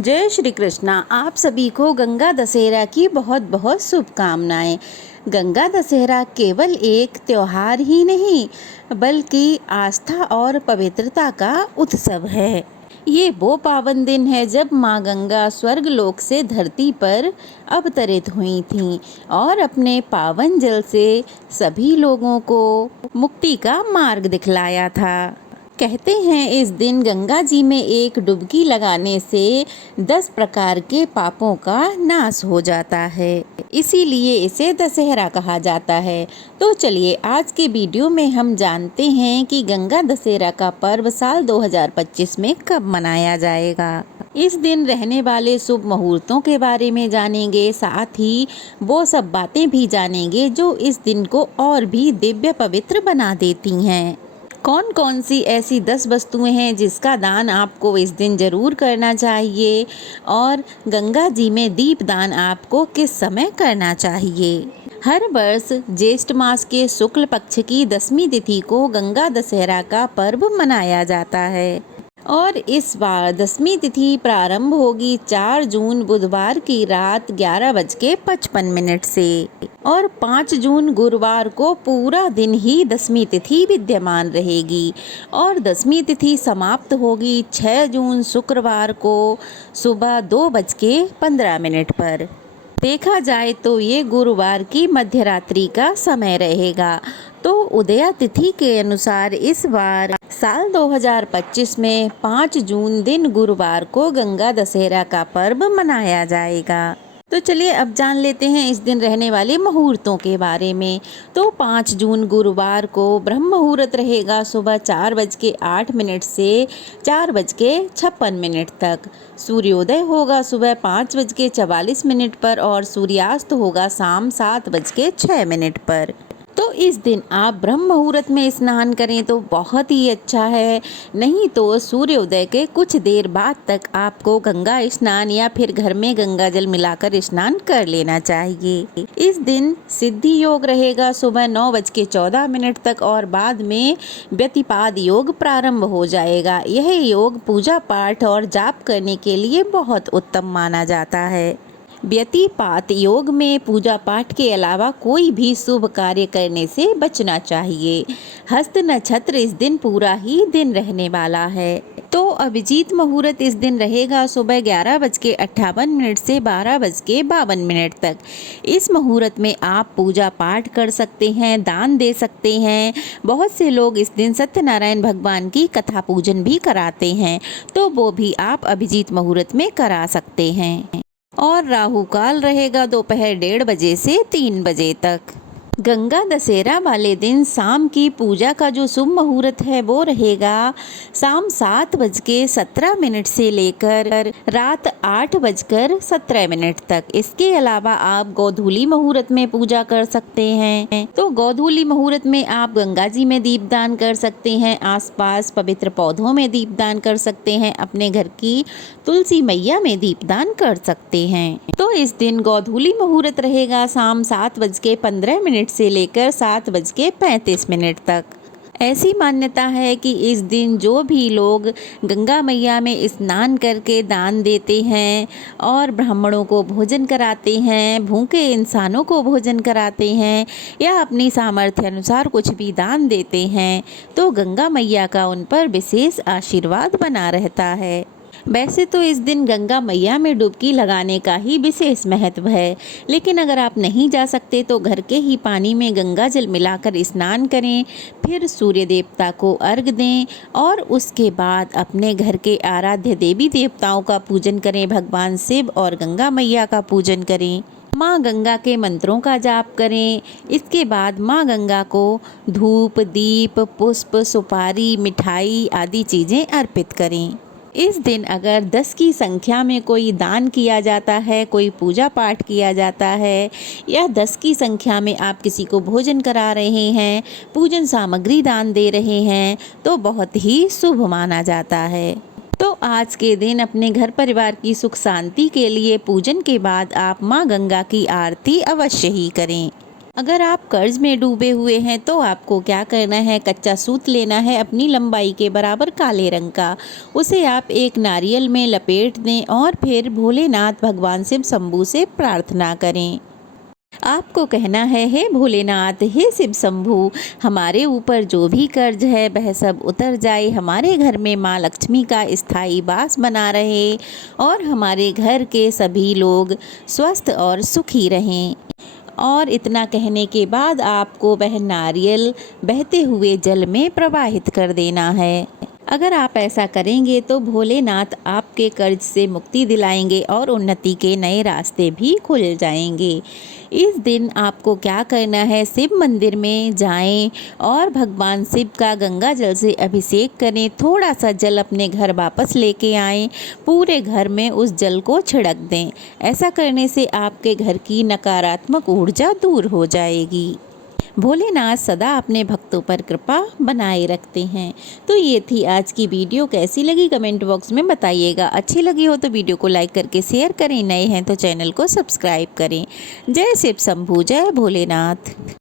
जय श्री कृष्णा। आप सभी को गंगा दशहरा की बहुत बहुत शुभकामनाएं। गंगा दशहरा केवल एक त्योहार ही नहीं बल्कि आस्था और पवित्रता का उत्सव है। ये वो पावन दिन है जब माँ गंगा स्वर्ग लोक से धरती पर अवतरित हुई थीं और अपने पावन जल से सभी लोगों को मुक्ति का मार्ग दिखलाया था। कहते हैं इस दिन गंगा जी में एक डुबकी लगाने से 10 प्रकार के पापों का नाश हो जाता है, इसीलिए इसे दशहरा कहा जाता है। तो चलिए आज के वीडियो में हम जानते हैं कि गंगा दशहरा का पर्व साल 2025 में कब मनाया जाएगा। इस दिन रहने वाले शुभ मुहूर्तों के बारे में जानेंगे, साथ ही वो सब बातें भी जानेंगे जो इस दिन को और भी दिव्य पवित्र बना देती हैं। कौन कौन सी ऐसी 10 वस्तुएं हैं जिसका दान आपको इस दिन ज़रूर करना चाहिए और गंगा जी में दीप दान आपको किस समय करना चाहिए। हर वर्ष ज्येष्ठ मास के शुक्ल पक्ष की 10वीं तिथि को गंगा दशहरा का पर्व मनाया जाता है और इस बार 10वीं तिथि प्रारंभ होगी 4 जून बुधवार की रात 11:55 से और 5 जून गुरुवार को पूरा दिन ही 10वीं तिथि विद्यमान रहेगी और 10वीं तिथि समाप्त होगी 6 जून शुक्रवार को सुबह 2:15 पर। देखा जाए तो ये गुरुवार की मध्यरात्रि का समय रहेगा। तो उदया तिथि के अनुसार इस बार साल 2025 में 5 जून दिन गुरुवार को गंगा दशहरा का पर्व मनाया जाएगा। तो चलिए अब जान लेते हैं इस दिन रहने वाले मुहूर्तों के बारे में। तो 5 जून गुरुवार को ब्रह्म मुहूर्त रहेगा सुबह 4:08 से 4:56 तक। सूर्योदय होगा सुबह 5:44 पर और सूर्यास्त होगा शाम 7:06 पर। तो इस दिन आप ब्रह्म मुहूर्त में स्नान करें तो बहुत ही अच्छा है, नहीं तो सूर्योदय के कुछ देर बाद तक आपको गंगा स्नान या फिर घर में गंगा जल मिलाकर स्नान कर लेना चाहिए। इस दिन सिद्धि योग रहेगा सुबह 9:14 तक और बाद में व्यतिपाद योग प्रारंभ हो जाएगा। यह योग पूजा पाठ और जाप करने के लिए बहुत उत्तम माना जाता है। व्यतिपात योग में पूजा पाठ के अलावा कोई भी शुभ कार्य करने से बचना चाहिए। हस्त नक्षत्र इस दिन पूरा ही दिन रहने वाला है। तो अभिजीत मुहूर्त इस दिन रहेगा सुबह 11:58 से 12:52 तक। इस मुहूर्त में आप पूजा पाठ कर सकते हैं, दान दे सकते हैं। बहुत से लोग इस दिन सत्यनारायण भगवान की कथा पूजन भी कराते हैं, तो वो भी आप अभिजीत मुहूर्त में करा सकते हैं। और राहु काल रहेगा दोपहर 1:30 बजे से 3 बजे तक। गंगा दशहरा वाले दिन शाम की पूजा का जो शुभ मुहूर्त है वो रहेगा शाम 7:17 से लेकर रात 8:17 तक। इसके अलावा आप गोधूली मुहूर्त में पूजा कर सकते हैं। तो गोधूली मुहूर्त में आप गंगा जी में दीपदान कर सकते हैं, आसपास पवित्र पौधों में दीपदान कर सकते हैं, अपने घर की तुलसी मैया में दीपदान कर सकते हैं। तो इस दिन गोधूली मुहूर्त रहेगा शाम 7:15 से लेकर 7:35 तक। ऐसी मान्यता है कि इस दिन जो भी लोग गंगा मैया में स्नान करके दान देते हैं और ब्राह्मणों को भोजन कराते हैं, भूखे इंसानों को भोजन कराते हैं या अपनी सामर्थ्य अनुसार कुछ भी दान देते हैं, तो गंगा मैया का उन पर विशेष आशीर्वाद बना रहता है। वैसे तो इस दिन गंगा मैया में डुबकी लगाने का ही विशेष महत्व है, लेकिन अगर आप नहीं जा सकते तो घर के ही पानी में गंगा जल मिलाकर स्नान करें, फिर सूर्य देवता को अर्घ दें और उसके बाद अपने घर के आराध्य देवी देवताओं का पूजन करें। भगवान शिव और गंगा मैया का पूजन करें, माँ गंगा के मंत्रों का जाप करें। इसके बाद माँ गंगा को धूप, दीप, पुष्प, सुपारी, मिठाई आदि चीज़ें अर्पित करें। इस दिन अगर 10 की संख्या में कोई दान किया जाता है, कोई पूजा पाठ किया जाता है या 10 की संख्या में आप किसी को भोजन करा रहे हैं, पूजन सामग्री दान दे रहे हैं, तो बहुत ही शुभ माना जाता है। तो आज के दिन अपने घर परिवार की सुख शांति के लिए पूजन के बाद आप माँ गंगा की आरती अवश्य ही करें। अगर आप कर्ज में डूबे हुए हैं तो आपको क्या करना है, कच्चा सूत लेना है अपनी लंबाई के बराबर काले रंग का। उसे आप एक नारियल में लपेट दें और फिर भोलेनाथ भगवान शिव शंभू से प्रार्थना करें। आपको कहना है, हे भोलेनाथ, हे शिव शंभू, हमारे ऊपर जो भी कर्ज है वह सब उतर जाए, हमारे घर में माँ लक्ष्मी का स्थायी वास बना रहे और हमारे घर के सभी लोग स्वस्थ और सुखी रहें। और इतना कहने के बाद आपको वह नारियल बहते हुए जल में प्रवाहित कर देना है। अगर आप ऐसा करेंगे तो भोलेनाथ आपके कर्ज से मुक्ति दिलाएंगे और उन्नति के नए रास्ते भी खुल जाएंगे। इस दिन आपको क्या करना है, शिव मंदिर में जाएं और भगवान शिव का गंगा जल से अभिषेक करें। थोड़ा सा जल अपने घर वापस लेके आएं, पूरे घर में उस जल को छिड़क दें। ऐसा करने से आपके घर की नकारात्मक ऊर्जा दूर हो जाएगी। भोलेनाथ सदा अपने भक्तों पर कृपा बनाए रखते हैं। तो ये थी आज की वीडियो, कैसी लगी कमेंट बॉक्स में बताइएगा। अच्छी लगी हो तो वीडियो को लाइक करके शेयर करें, नए हैं तो चैनल को सब्सक्राइब करें। जय शिव शंभू, जय भोलेनाथ।